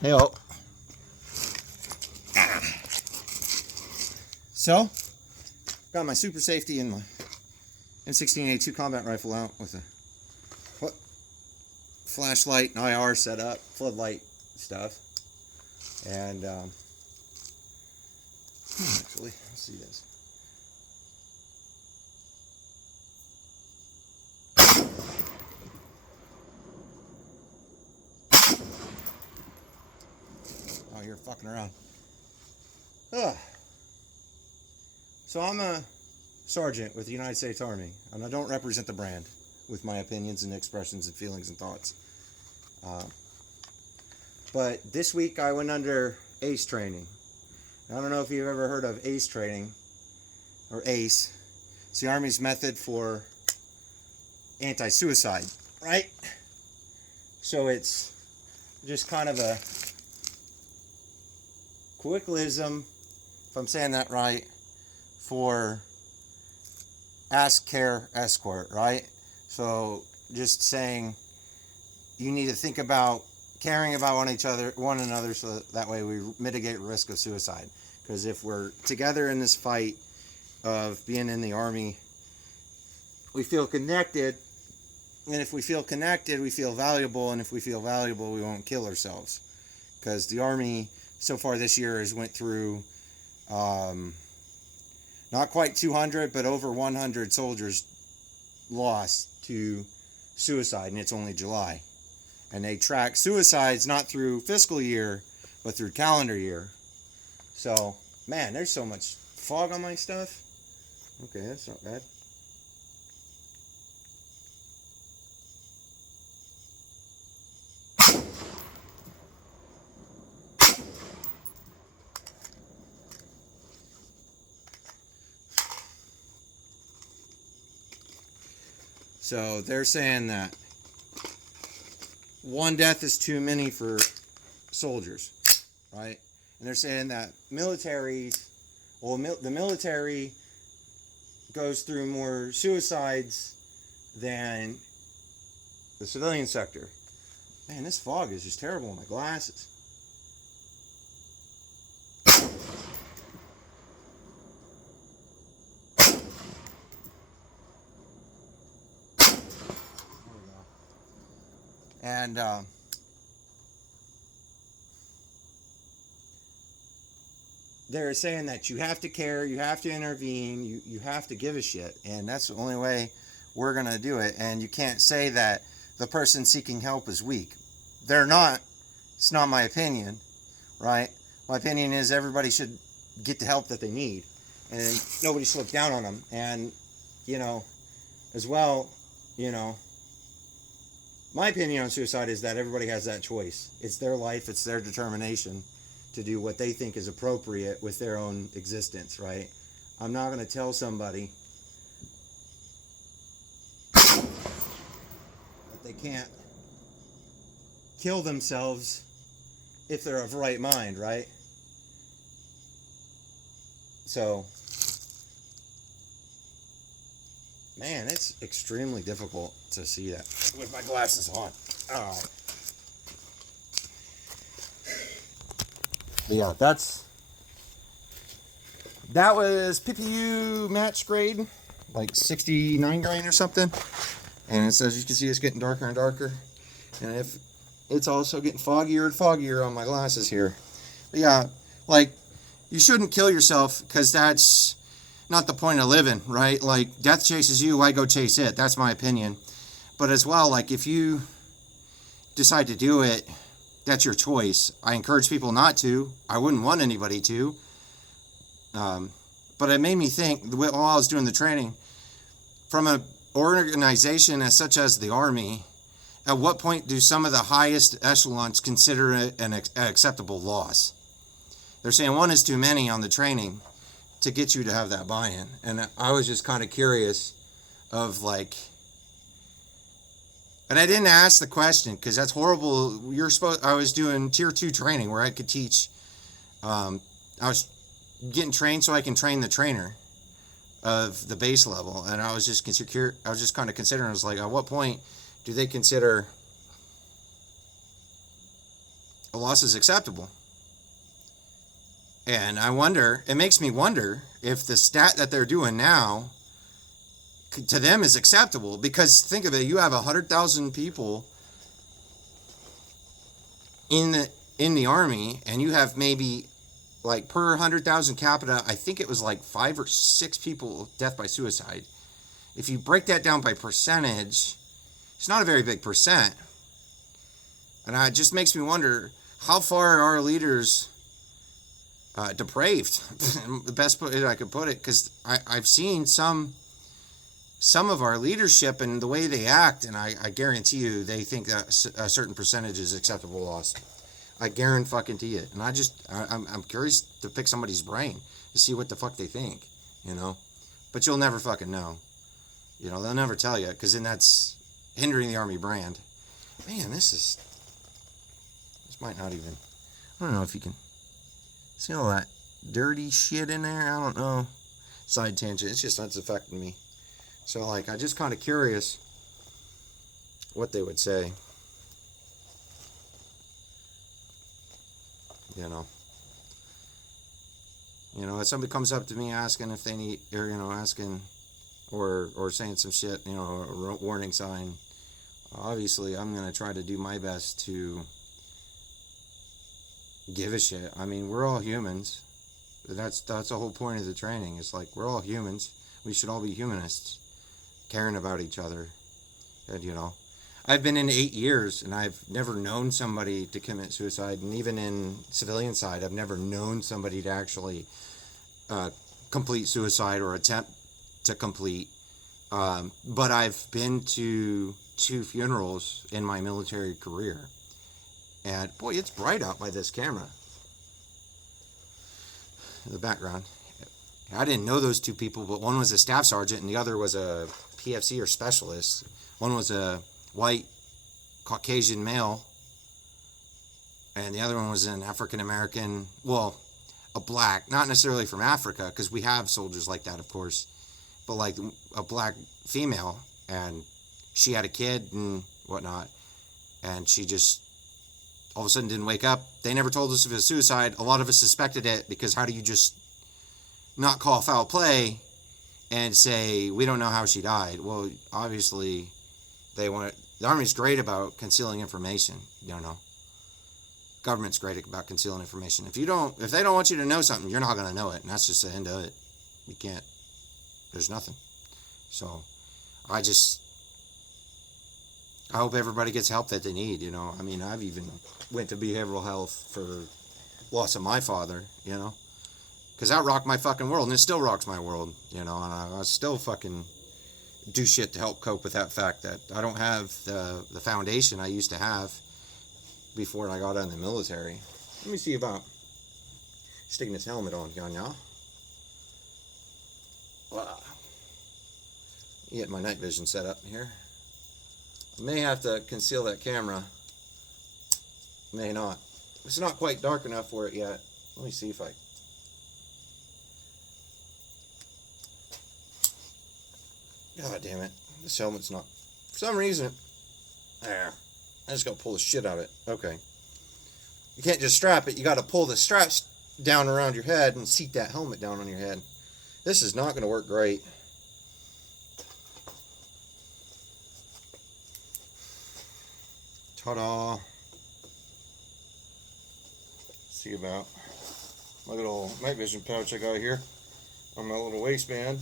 Hey, oh. So, got my super safety and my M16A2 combat rifle out with a flashlight and IR setup, floodlight stuff. And, actually, let's see this. Oh, you're fucking around. Ugh. So I'm a sergeant with the United States Army, and I don't represent the brand with my opinions and expressions and feelings and thoughts. But this week I went under ACE training. I don't know if you've ever heard of ACE training, or ACE. It's the Army's method for anti-suicide, right? So it's just kind of a quicklism, if I'm saying that right, for ask, care, escort, right? So just saying you need to think about caring about one another, so that way we mitigate risk of suicide. Because if we're together in this fight of being in the Army, we feel connected, and if we feel connected, we feel valuable, and if we feel valuable, we won't kill ourselves. Because the Army so far this year has went through not quite 200, but over 100 soldiers lost to suicide, and it's only July. And they track suicides not through fiscal year, but through calendar year. So, man, there's so much fog on my stuff. Okay, that's not bad. So they're saying that one death is too many for soldiers, right? And they're saying that the military goes through more suicides than the civilian sector. Man, this fog is just terrible on my glasses. And they're saying that you have to care, you have to intervene, you have to give a shit. And that's the only way we're going to do it. And you can't say that the person seeking help is weak. They're not. It's not my opinion, right? My opinion is everybody should get the help that they need. And nobody should look down on them. And, as well, my opinion on suicide is that everybody has that choice. It's their life, it's their determination to do what they think is appropriate with their own existence, right? I'm not going to tell somebody that they can't kill themselves if they're of right mind, right? So, man, it's extremely difficult to see that with my glasses on. Oh. But yeah, that was PPU match grade, like 69 grain or something. And it's, as you can see, it's getting darker and darker. And if it's also getting foggier and foggier on my glasses here. But yeah, like, you shouldn't kill yourself, because that's not the point of living, right? Like, death chases you, why go chase it? That's my opinion. But as well, like, if you decide to do it, that's your choice. I encourage people not to. I wouldn't want anybody to. But it made me think, while I was doing the training, from an organization as such as the Army, at what point do some of the highest echelons consider it an acceptable loss? They're saying one is too many on the training to get you to have that buy-in. And I was just kind of curious of, like, and I didn't ask the question because that's horrible. I was doing tier 2 training where I could teach. I was getting trained so I can train the trainer of the base level, and I was just kind of considering. I was like, at what point do they consider a loss is acceptable. And it makes me wonder if the stat that they're doing now to them is acceptable, because think of it, you have 100,000 people in the army, and you have maybe like per 100,000 capita, I think it was like 5 or 6 people death by suicide. If you break that down by percentage, it's not a very big percent. And it just makes me wonder, how far are our leaders depraved? The best way I could put it, because I've seen some of our leadership and the way they act, and I guarantee you they think that a certain percentage is acceptable loss. I guarantee it. And I'm curious to pick somebody's brain to see what the fuck they think, you know. But you'll never fucking know. You know, they'll never tell you, because then that's hindering the Army brand. Man, this might not even, I don't know if you can see all that dirty shit in there. I don't know. Side tangent. It's just, that's affecting me. So, like, I'm just kind of curious what they would say. You know, if somebody comes up to me asking if they need, or, you know, asking or saying some shit, you know, a warning sign, obviously I'm going to try to do my best to give a shit. I mean, we're all humans. That's the whole point of the training. It's like, we're all humans. We should all be humanists, caring about each other. And, you know, I've been in 8 years, and I've never known somebody to commit suicide. And even in civilian side, I've never known somebody to actually complete suicide or attempt to complete. But I've been to 2 funerals in my military career. And, boy, it's bright out by this camera. In the background. I didn't know those 2 people, but one was a staff sergeant and the other was a PFC or specialist. One was a white Caucasian male, and the other one was an African American, well, a black, not necessarily from Africa, because we have soldiers like that, of course, but like a black female, and she had a kid and whatnot, and she just all of a sudden didn't wake up. They never told us if it was suicide. A lot of us suspected it, because how do you just not call foul play and say, we don't know how she died? Well, obviously, the Army's great about concealing information, you know. Government's great about concealing information. If they don't want you to know something, you're not going to know it, and that's just the end of it. You can't. There's nothing. So, I hope everybody gets help that they need, you know. I mean, I've even went to behavioral health for loss of my father, you know. Because that rocked my fucking world, and it still rocks my world, you know, and I still fucking do shit to help cope with that fact that I don't have the foundation I used to have before I got out in the military. Let me see about sticking this helmet on, y'all. Wow. Get my night vision set up here. I may have to conceal that camera. May not. It's not quite dark enough for it yet. Let me see if I... God damn it. This helmet's not... For some reason... There. I just gotta pull the shit out of it. Okay. You can't just strap it. You gotta pull the straps down around your head and seat that helmet down on your head. This is not gonna work great. Ta-da. See about my little night vision pouch I got here on my little waistband.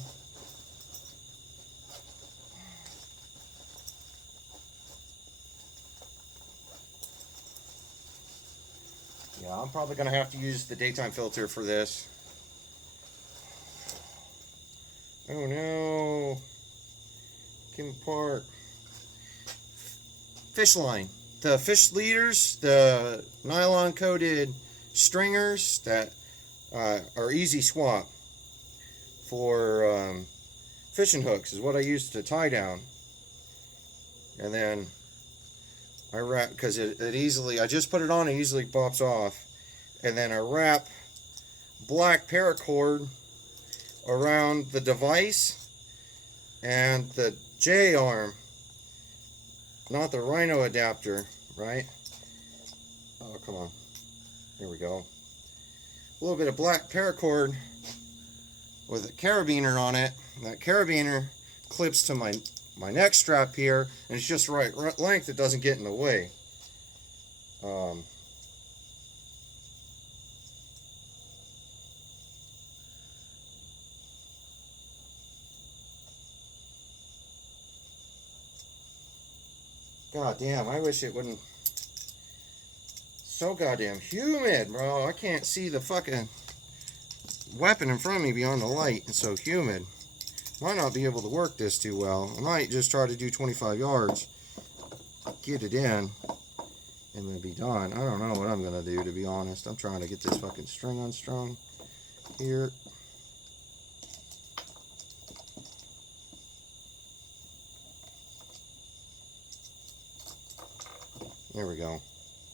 Yeah, I'm probably going to have to use the daytime filter for this. Oh no. Came apart. Fish line. The fish leaders, the nylon coated stringers that are easy swap for fishing hooks is what I use to tie down. And then I wrap, because it easily, I just put it on, it easily pops off. And then I wrap black paracord around the device and the J-arm, not the Rhino adapter, right? Oh, come on. Here we go. A little bit of black paracord with a carabiner on it. That carabiner clips to my neck strap here, and it's just the right length. It doesn't get in the way. God damn, I wish it wouldn't. So goddamn humid, bro. I can't see the fucking weapon in front of me beyond the light. It's so humid. Might not be able to work this too well. I might just try to do 25 yards, get it in, and then be done. I don't know what I'm gonna do, to be honest. I'm trying to get this fucking string unstrung here. There we go.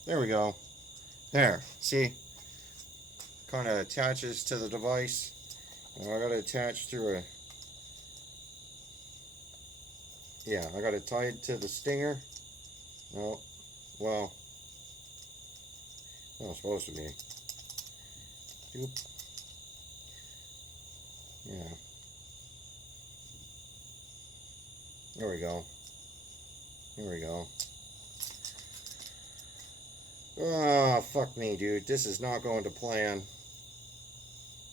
There we go. There. See? Kind of attaches to the device. And I got it attached through a... Yeah, I got it tied to the stinger. No. Well. No, it's supposed to be. Doop. Yeah. There we go. There we go. Oh, fuck me, dude. This is not going to plan.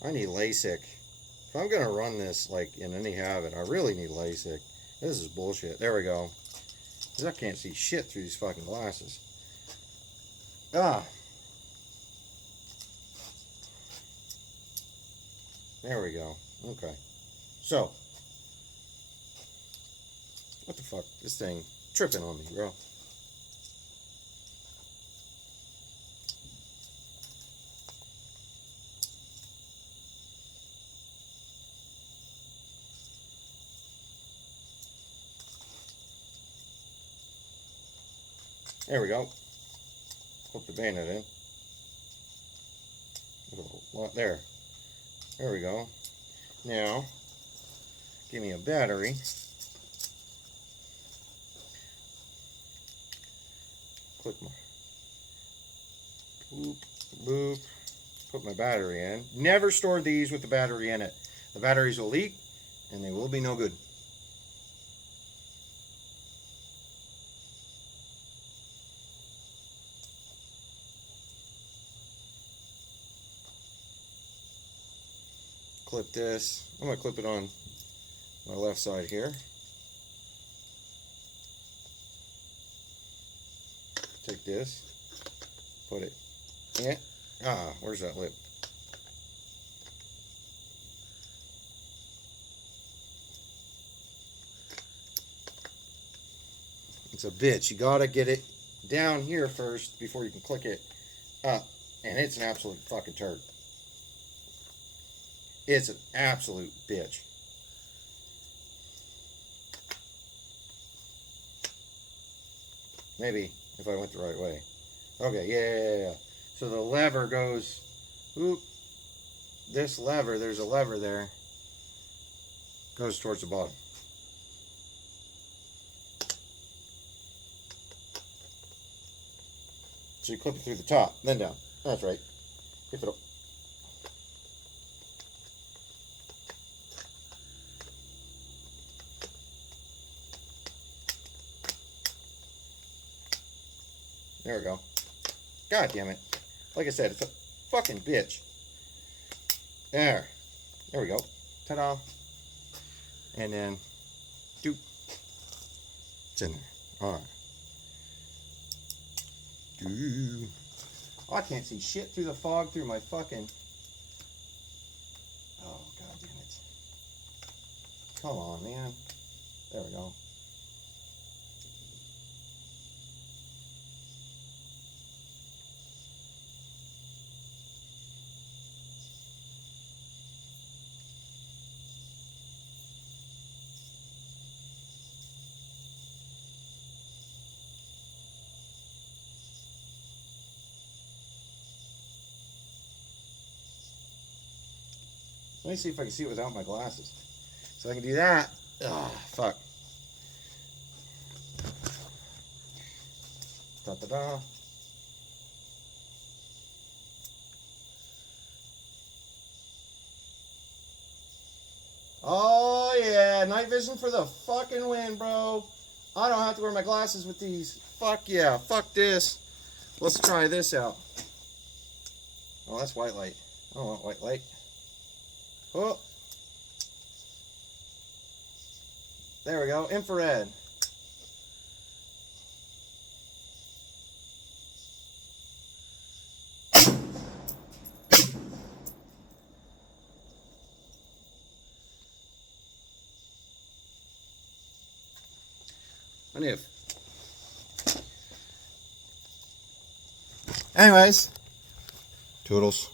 I need LASIK. If I'm going to run this, like, in any habit, I really need LASIK. This is bullshit. There we go. Because I can't see shit through these fucking glasses. Ah. There we go. Okay. So. What the fuck? This thing tripping on me, bro. There we go. Put the bayonet in. There. There we go. Now, give me a battery. Click my boop, boop. Put my battery in. Never store these with the battery in it. The batteries will leak and they will be no good. Clip this. I'm going to clip it on my left side here. Take this, put it in. Ah, where's that lip? It's a bitch. You gotta get it down here first before you can click it up. And it's an absolute fucking turd. It's an absolute bitch. Maybe if I went the right way. Okay, yeah. So the lever goes, oop, this lever, there's a lever there, goes towards the bottom. So you clip it through the top, then down. That's right. If it'll. There we go. God damn it. Like I said, it's a fucking bitch. There. There we go. Ta-da. And then, doop. It's in there. Alright. Doo. Oh, I can't see shit through the fog through my fucking... Oh, god damn it. Come on, man. There we go. Let me see if I can see it without my glasses. So I can do that. Ah, fuck. Da-da-da. Oh yeah, night vision for the fucking win, bro. I don't have to wear my glasses with these. Fuck yeah, fuck this. Let's try this out. Oh, that's white light. I don't want white light. Oh. There we go, infrared. I knew. Anyways, toodles.